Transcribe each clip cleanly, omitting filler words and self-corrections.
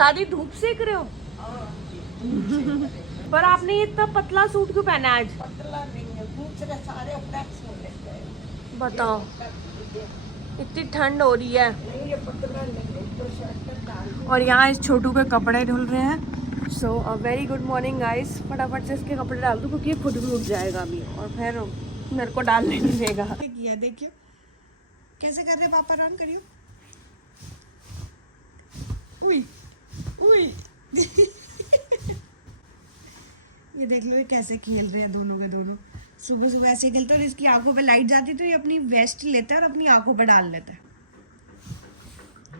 दादी धूप सेक रहे हो? पर आपने ये इतना पतला सूट क्यों पहना है आज? पतला नहीं है, दूसरे सारे फ्लेक्स हो लेते हैं। बताओ, इतनी ठंड हो रही है। नहीं ये पतला नहीं है, तो शर्ट डाल। और यहाँ इस छोटू के कपड़े धुल रहे हैं। So very good morning guys. फटाफट से इसके कपड़े डाल दो क्योंकि ये खुद भी उठ जाएगा अभी और फिर मेरे को डालने नहीं देगा। किया देखियो कैसे कर रहे पापा, रन करियो। उई उई ये देख लो ये कैसे खेल रहे हैं दोनों के दोनों। सुबह सुबह ऐसे खेलते और इसकी आंखों पे लाइट जाती तो ये अपनी वेस्ट लेता है और अपनी आंखों पे डाल लेता है।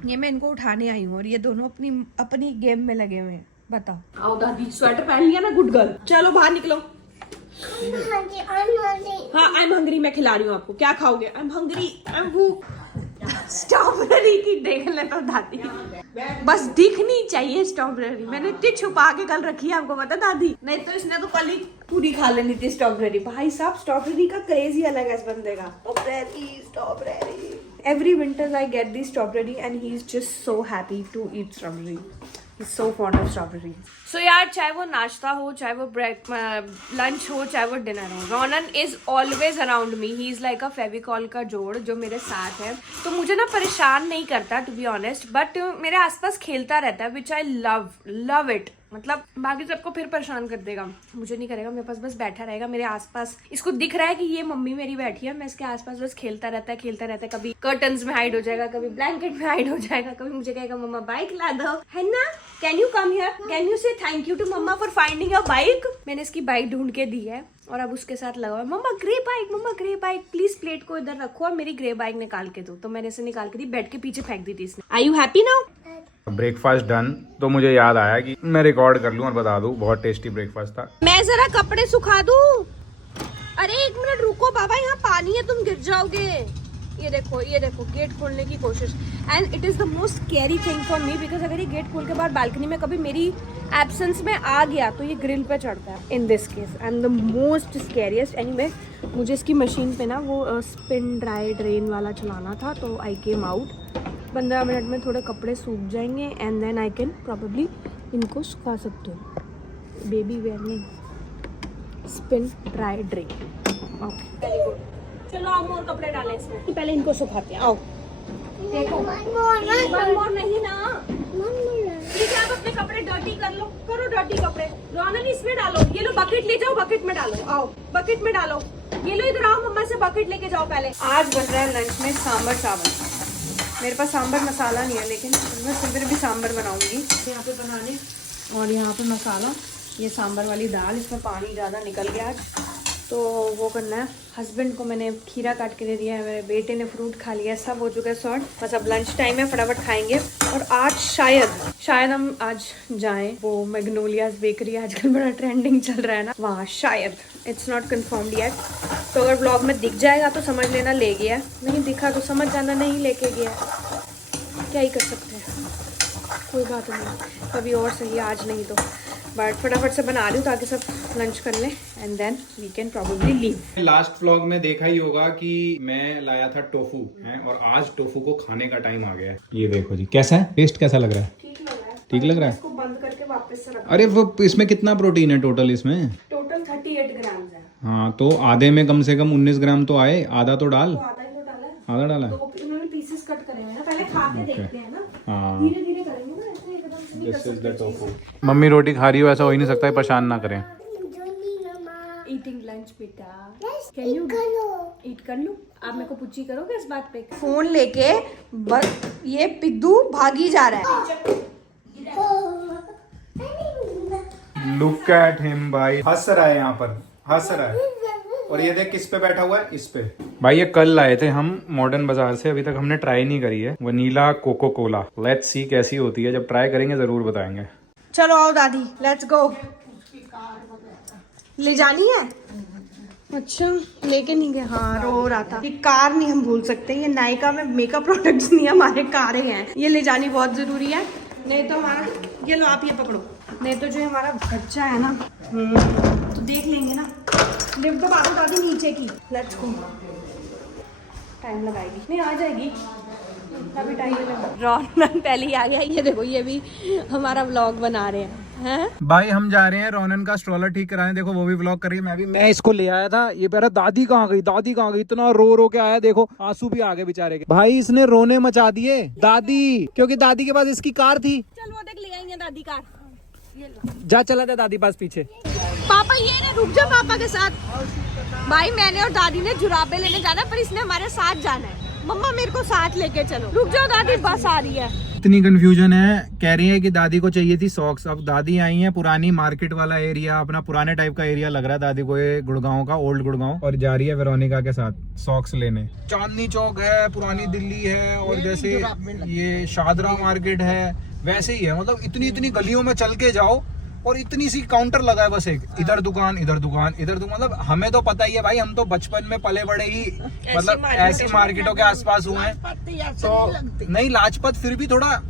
ये मैं इनको उठाने आई हूँ और ये दोनों अपनी अपनी गेम में लगे हुए हैं। बताओ। आओ दादी, स्वेटर पहन लिया ना, गुड गर्ल। चलो बाहर निकलो। हाँ आई एम हंग्री, मैं खिला रही हूँ आपको। क्या खाओगे? I am hungry, I am भूख। स्ट्रॉबेरी की देख ले तो दादी, बस दिखनी चाहिए स्ट्रॉबेरी। मैंने इतनी छुपा के कल रखी है, आपको पता दादी? नहीं तो इसने तो कल ही पूरी खा लेनी थी स्ट्रॉबेरी। भाई साहब स्ट्रॉबेरी का क्रेज ही अलग है इस बंदे का। Strawberry every winters I get the strawberry and he's just so happy to eat strawberry. He's so fond of strawberry. So यार, चाहे वो नाश्ता हो, चाहे वो लंच हो, चाहे वो डिनर हो, Ronan is always around me. He is like a Fevicol का जोड़ जो मेरे साथ है। तो मुझे ना परेशान नहीं करता to be honest, but मेरे आसपास खेलता रहता है, which I love it. मतलब बाकी सबको फिर परेशान कर देगा, मुझे नहीं करेगा। मेरे पास बस बैठा रहेगा मेरे आसपास। इसको दिख रहा है कि ये मम्मी मेरी बैठी है, मैं इसके आसपास बस खेलता रहता है। कभी कर्टन्स में हाइड हो जाएगा, कभी ब्लैंकेट में हाइड हो जाएगा, कभी मुझे कहेगा मम्मा बाइक ला दो, है ना? Can you come here, can you say thank you to mamma for finding your bike. मैंने इसकी बाइक ढूंढ के दी है और अब उसके साथ लगा, मम्मा ग्रे बाइक प्लीज प्लेट को इधर रखो और मेरी ग्रे बाइक निकाल के दो। तो मैंने इसे निकाल के दी, बेड के पीछे फेंक दी थी इसने। Are you happy now? Breakfast done, तो मुझे याद आया कि मैं रिकॉर्ड कर लूं और बता दूं, बहुत टेस्टी ब्रेकफास्ट था। मैं जरा कपड़े सुखा दूं। अरे एक मिनट रुको बाबा, यहाँ पानी है, तुम गिर जाओगे। ये देखो गेट खोलने की कोशिश। And it is the most scary thing for me because अगर ये गेट खोल के बाद बालकनी में कभी मेरी एब्सेंस में आ गया तो ये ग्रिल पे चढ़ता है। In this case I am the most scariest. Anyway, मुझे इसकी मशीन पे ना वो स्पिन ड्राई ड्रेन वाला चलाना था, तो आई केम आउट। 15 मिनट में थोड़े कपड़े सूख जाएंगे and then I can probably इनको सुखा सकते हो। बेबी वेयर नहीं, spin dry drain. Okay very good. चलो आओ और कपड़े डालें इसमें, तो पहले इनको सुखाते हैं। आओ देखो, वन मोर नहीं ना, ठीक है। आप अपने कपड़े डर्टी कर लो, करो डर्टी कपड़े। रोनन इसमें डालो, ये लो बकेट ले जाओ, बकेट में डालो। आओ बकेट में डालो, ये लो इधर आओ, मम्मा से बकेट लेके जाओ पहले। आज बन रहा है लंच में सांभर चावल। मेरे पास सांभर मसाला नहीं है, लेकिन मैं फिर भी सांभर बनाऊंगी। यहाँ पे बनाने और यहाँ पे मसाला, ये सांभर वाली दाल, इसमें पानी ज़्यादा निकल गया आज, तो वो करना है। हस्बैंड को मैंने खीरा काट के दे दिया है, मेरे बेटे ने फ्रूट खा लिया है, सब हो चुका है सॉर्ट। बस अब लंच टाइम है, फटाफट खाएंगे। और आज शायद हम आज जाएं वो मैग्नोलियाज बेकरी, आजकल बड़ा ट्रेंडिंग चल रहा है ना वहाँ, शायद। It's not confirmed yet. तो अगर ब्लॉग में दिख जाएगा तो समझ लेना ले गया, नहीं दिखा तो समझ जाना नहीं लेके गया। क्या ही कर सकते हैं, कोई बात नहीं, कभी और सही, आज नहीं तो। बट फटाफट से बना रही हूँ ताकि सब लंच कर लें and then we can probably leave. Last vlog में देखा ही होगा कि मैं लाया था टोफू है, और आज टोफू को खाने का टाइम आ गया है। ये देखो जी, कैसा है टेस्ट, कैसा लग रहा है? ठीक लग रहा है। इसको बंद करके वापस से रख। अरे वो इसमें कितना प्रोटीन है टोटल? इसमें टोटल 38 ग्राम है। हाँ, तो आधे में कम से कम 19 ग्राम तो आए। आधा तो डाल, आधा ही तो डाला है। आधा डाला है। तो इन्होंने पीसेस कट करे हुए हैं ना, पहले खा के देखते हैं ना। हाँ, धीरे धीरे करेंगे ना, ऐसे एकदम से नहीं कर सकते। मम्मी रोटी खा रही हो, ऐसा हो ही नहीं सकता है, परेशान ना करें। ईटिंग लंच बेटा, कैन यू ईट कर लूं? आप मेरे को पुच्ची करोगे इस बात पे? फोन लेके ये पिद्दू भागी जा रहा है। लुक एट हिम भाई, हंस रहा है, यहाँ पर हंस रहा है। और ये देख किस पे बैठा हुआ है, इस पे। भाई ये कल लाए थे हम मॉडर्न बाजार से, अभी तक हमने ट्राई नहीं करी है। Vanilla Coca Cola, let's see कैसी होती है, जब ट्राई करेंगे जरूर बताएंगे। चलो आओ दादी, लेट्स गो। ले जानी है? अच्छा लेके नहीं गए। हाँ रो रहा था। ये कार नहीं हम भूल सकते, ये नायका में मेकअप प्रोडक्ट्स नहीं, हमारे कारें हैं, ये ले जानी बहुत जरूरी है। नहीं तो हमारा, ये लो आप ये पकड़ो, नहीं तो जो हमारा बच्चा है ना तो देख लेंगे ना। लिफ्ट दबा दो दादी नीचे की, लेट्स गो। टाइम लगाएगी, नहीं आ जाएगी, अभी टाइम रौनक पहले ही आ गया। ये देखो ये भी हमारा व्लॉग बना रहे हैं। भाई हम जा रहे हैं रोनन का स्ट्रोलर ठीक कराने। देखो वो भी व्लॉग कर रही है, मैं इसको ले आया था। ये कह रहा दादी कहाँ गई, दादी कहाँ गई, इतना रो के आया। देखो आंसू भी आ गए बेचारे के। भाई इसने रोने मचा दिए दादी, क्योंकि दादी के पास इसकी कार थी। चल वो देख ले आएंगे दादी कार। जा चला जा दादी पास पीछे। पापा ये ना रुक जा पापा के साथ। भाई मैंने और दादी ने जुराबे लेने जाना है, पर इसने हमारे साथ जाना है। मम्मा मेरे को साथ लेके चलो। रुक जाओ दादी, बस आ रही है। इतनी कंफ्यूजन है, कह रही है कि दादी को चाहिए थी सॉक्स। अब दादी आई है, पुरानी मार्केट वाला एरिया, अपना पुराने टाइप का एरिया लग रहा है दादी को, ये गुड़गांव का, ओल्ड गुड़गांव, और जा रही है वेरोनिका के साथ सॉक्स लेने। चांदनी चौक है, पुरानी दिल्ली है, और जैसे ये शादरा मार्केट है वैसे ही है। मतलब इतनी गलियों में चल के जाओ और इतनी सी काउंटर लगा है बस एक, इधर दुकान इधर दुकान इधर दुकान। मतलब हमें तो पता ही है भाई, हम तो बचपन में पले बड़े ही मतलब ऐसी मार्केटों के आसपास हुए हैं। तो नहीं, लाजपत फिर भी थोड़ा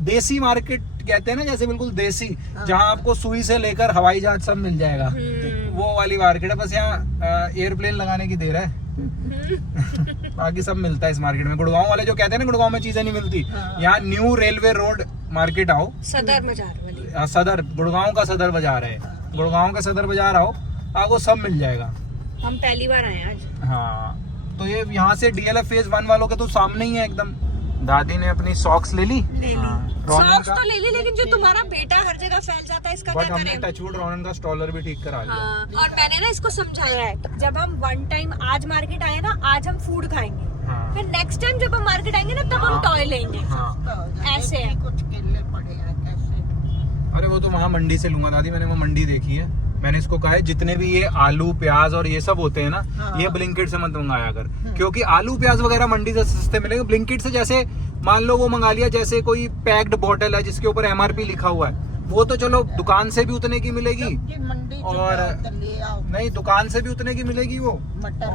देसी मार्केट कहते हैं ना, जैसे बिल्कुल देसी, जहाँ आपको सुई से लेकर हवाई जहाज सब मिल जाएगा, वो वाली मार्केट है। बस यहाँ एयरप्लेन लगाने की देर है। बाकी सब मिलता है इस मार्केट में। गुड़गांव वाले जो कहते हैं ना गुड़गांव में चीजें नहीं मिलती, यहाँ न्यू रेलवे रोड मार्केट आओ, सदर बाजार, सदर गुड़गांव का सदर बाजार है, गुड़गांव का सदर बाजार आओ, आपको सब मिल जाएगा। हम पहली बार आए आज। हाँ, तो ये यहाँ से DLF फेज 1 वालों के तो सामने ही है एकदम। दादी ने अपनी सॉक्स ले ली। सॉक्स तो ले ली, लेकिन जो तुम्हारा बेटा हर जगह फैल जाता है, इसका क्या हमने करें? टचवुड रोनन का स्ट्रोलर भी ठीक करा लिया। हाँ, और मैंने ना इसको समझाया है, जब हम वन टाइम आज मार्केट आए ना, आज हम फूड खाएंगे, हाँ। फिर नेक्स्ट टाइम जब हम मार्केट आएंगे ना, तब हम टॉय लेंगे। ऐसे है। कुछ केले पड़े हैं कैसे? अरे वो तो वहाँ मंडी से लूंगा दादी, मैंने वो मंडी देखी है। मैंने इसको कहा है जितने भी ये आलू प्याज और ये सब होते हैं ना, ये ब्लिंकिट से मत मंगाया कर, क्योंकि आलू प्याज वगैरह मंडी से सस्ते मिलेंगे। ब्लिंकिट से जैसे मान लो वो मंगा लिया, जैसे कोई पैक्ड बोतल है जिसके ऊपर MRP लिखा हुआ है, वो तो चलो दुकान से भी उतने की मिलेगी, और नहीं दुकान से भी उतने की मिलेगी वो,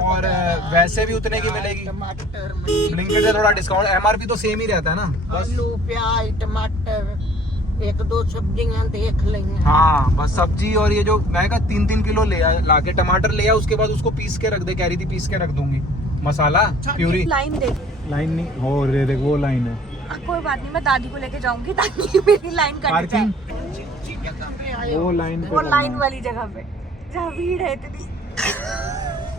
और वैसे भी उतने की मिलेगी। ब्लिंकिट से थोड़ा डिस्काउंट, MRP तो सेम ही रहता है ना। आलू प्याज टमाटर 1-2 सब्जियां देख लेंगे। हाँ बस सब्जी, और ये जो मैं कहा 3-3 किलो ले आया, लाके टमाटर ले आया, उसके बाद उसको पीस के रख दे, कह रही थी पीस के रख दूंगी मसाला प्यूरी। लाइन देख, लाइन नहीं हो रे, देख वो लाइन है। कोई बात नहीं, मैं दादी को लेके जाऊंगी ताकि मेरी लाइन कट पार्किंग जाए। वो लाइन वो लाइन वाली जगह पे जहाँ भीड़ है इतनी।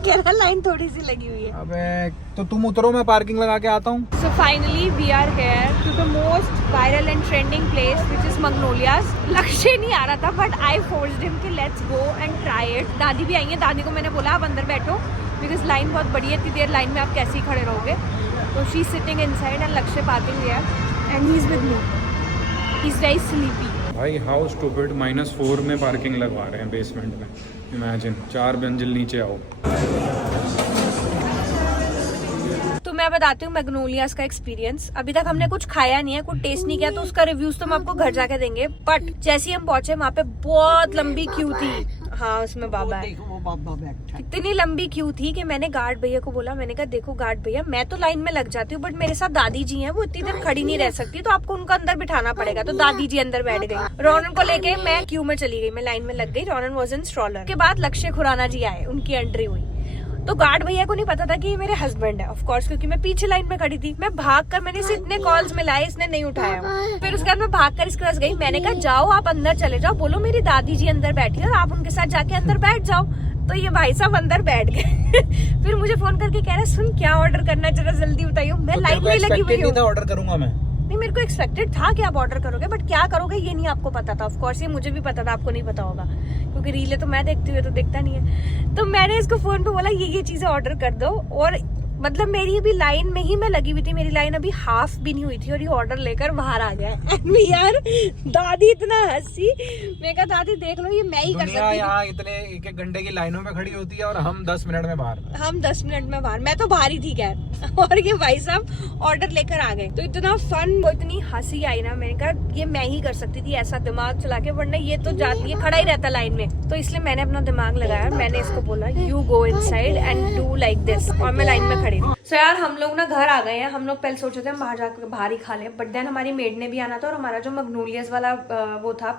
कह रहा लाइन थोड़ी सी लगी हुई है। अबे तो तुम उतरो, मैं पार्किंग लगा के आता हूँ। So finally we are here to the most viral and trending place which is Magnolias. लक्ष्य नहीं आ रहा था but I forced him कि let's go and try it. दादी भी आई है, दादी को मैंने बोला आप अंदर बैठो because लाइन बहुत बड़ी है, इतनी देर लाइन में आप कैसे ही खड़े रहोगे। तो she is sitting inside and लक्ष्य parking here and he is with me. He is very sleepy. भाई हाउ स्टूपिड, -4 में पार्किंग लगवा रहे हैं बेसमेंट में। इमेजिन 4 मंजिल नीचे आओ। तो मैं बताती हूँ मैग्नोलियास का एक्सपीरियंस। अभी तक हमने कुछ खाया नहीं है, कुछ टेस्ट नहीं किया, तो उसका रिव्यूज तो हम आपको घर जाके देंगे। बट जैसे ही हम पहुंचे वहाँ पे बहुत लंबी क्यू थी। हाँ उसमें बाबा है। वो बाबा बैठा। इतनी लंबी क्यू थी कि मैंने गार्ड भैया को बोला, मैंने कहा देखो गार्ड भैया मैं तो लाइन में लग जाती हूँ, बट मेरे साथ दादी जी हैं, वो इतनी देर खड़ी नहीं रह सकती, तो आपको उनको अंदर बिठाना पड़ेगा। तो दादी जी अंदर बैठ गई, रोनन को लेके मैं क्यू में चली गई, मैं लाइन में लग गई। Ronan was in stroller. के बाद लक्ष्य खुराना जी आए, उनकी एंट्री हुई। तो गार्ड भैया को नहीं पता था कि ये मेरे हस्बैंड है, ऑफ कोर्स, क्योंकि मैं पीछे लाइन में खड़ी थी। मैं भागकर, मैंने इसे इतने कॉल्स मिलाए, इसने नहीं उठाया। फिर उसके बाद मैं भागकर इसके पास गई, मैंने कहा जाओ आप अंदर चले जाओ, बोलो मेरी दादी जी अंदर बैठी है और आप उनके साथ जाके अंदर बैठ जाओ। तो ये भाई साहब अंदर बैठ गए। फिर मुझे फोन करके कह रहे सुन क्या ऑर्डर करना है, जरा जल्दी बताइए, मैं लाइन में लगी हुई हूँ। ऑर्डर करूंगा मैं। नहीं मेरे को एक्सपेक्टेड था कि आप ऑर्डर करोगे, बट क्या करोगे ये नहीं आपको पता था। ऑफ कोर्स ये मुझे भी पता था, आपको नहीं पता होगा, क्योंकि रीले तो मैं देखती हूँ, तो देखता नहीं है। तो मैंने इसको फोन पे बोला ये चीजें ऑर्डर कर दो, और मतलब मेरी अभी लाइन में ही मैं लगी हुई थी, मेरी लाइन अभी हाफ भी नहीं हुई थी और ये ऑर्डर लेकर बाहर आ गया। एंड यार दादी इतना हंसी, मैं कहा दादी देख लो ये मैं ही कर सकती हूँ। यहाँ इतने 1-1 घंटे की लाइनों में खड़ी होती है और हम 10 मिनट में बाहर। हम 10 मिनट में बाहर, मैं तो बाहर ही थी खैर। और ये भाई साहब ऑर्डर लेकर आ गए, तो इतना फन, वो इतनी हंसी आई ना, मैंने कहा ये मैं ही कर सकती थी ऐसा दिमाग चला के, वरना ये तो जाती है खड़ा ही रहता लाइन में। तो इसलिए मैंने अपना दिमाग लगाया और मैंने इसको बोला you go inside and do like this, और मैं लाइन में खड़ी करेगी। सो यार हम लोग ना घर आ गए हैं। हम लोग पहले सोचे थे हम बाहर जाकर बाहर ही खा लें, बट देन हमारी मेड ने भी आना था और हमारा जो मैग्नोलियाज वाला वो था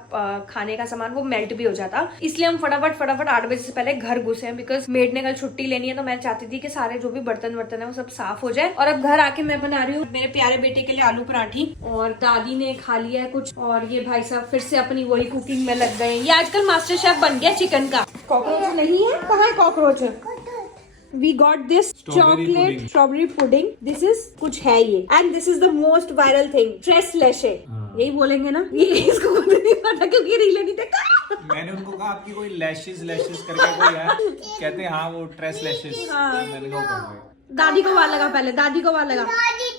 खाने का सामान वो मेल्ट भी हो जाता, इसलिए हम फटाफट 8 बजे से पहले घर घुसे हैं। बिकॉज मेड ने कल छुट्टी लेनी है तो मैं चाहती थी कि सारे जो भी बर्तन वर्तन है वो सब साफ हो जाए। और अब घर आके मैं बना रही हूँ मेरे प्यारे बेटे के लिए आलू पराठी, और दादी ने खा लिया है कुछ, और ये भाई साहब फिर से अपनी वही कुकिंग में लग गए हैं। ये आजकल मास्टर शेफ बन गया चिकन का। कॉकरोच नहीं है, कहाँ है cockroach? We got this chocolate strawberry pudding. This is कुछ है ये, and this is the most viral thing. Tres leche. यही बोलेंगे ना? ये इसको खुद नहीं पता क्योंकि रीले नहीं देखा। मैंने उनको कहा आपकी कोई लैशेस करके कोई है, कहते हैं हाँ वो ट्रेस लैशेस। मैंने कहा दादी को वार लगा, पहले दादी को वार लगा। दादी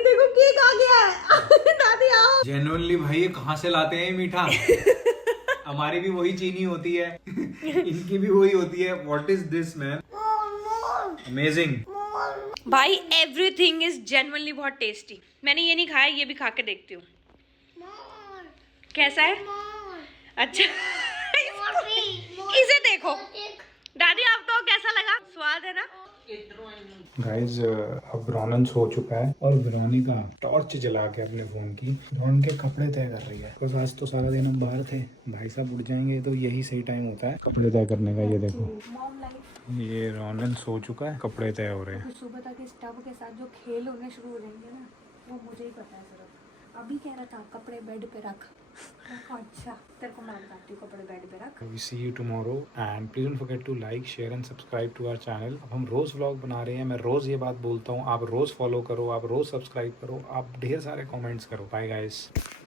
देखो केक आ गया है। दादी आओ। जेन्युइनली भाई ये कहाँ से लाते हैं मीठा? हमारी भी वही चीनी होती है, इनकी भी वही होती है। What is this man? Amazing भाई एवरीथिंग इज जेन्युइनली बहुत टेस्टी। मैंने ये नहीं खाया, ये भी खा के देखती हूँ कैसा है। अच्छा इसे देखो दादी, आप तो कैसा लगा? स्वाद है ना? गाइज अब रोनन सो चुका है और वेरोनिका टॉर्च जला के अपने फोन की रोनन के कपड़े तय कर रही है। बिकॉज आज तो सारा दिन हम बाहर थे, भाई साहब उठ जाएंगे तो यही सही टाइम होता है कपड़े तय करने का। ये देखो ये रोनन सो चुका है, कपड़े तय हो रहे हैं। सुबह तक इस टब के साथ जो खेल होने शुरू हो जाएंगे ना, वो मुझे ही पता है। सिर्फ अभी कह रहा था कपड़े बेड पे रख। अच्छा तेरे को मैं बताती हूँ, कपड़े बेड पे रख। We see you tomorrow and please don't forget to like, share and subscribe to our channel। अब हम रोज व्लॉग बना रहे हैं, मैं रोज ये बात बोलता हूँ, आप रोज फॉलो करो, आप रोज सब्सक्राइब करो, आप ढेर सारे कमेंट्स करो। Bye guys.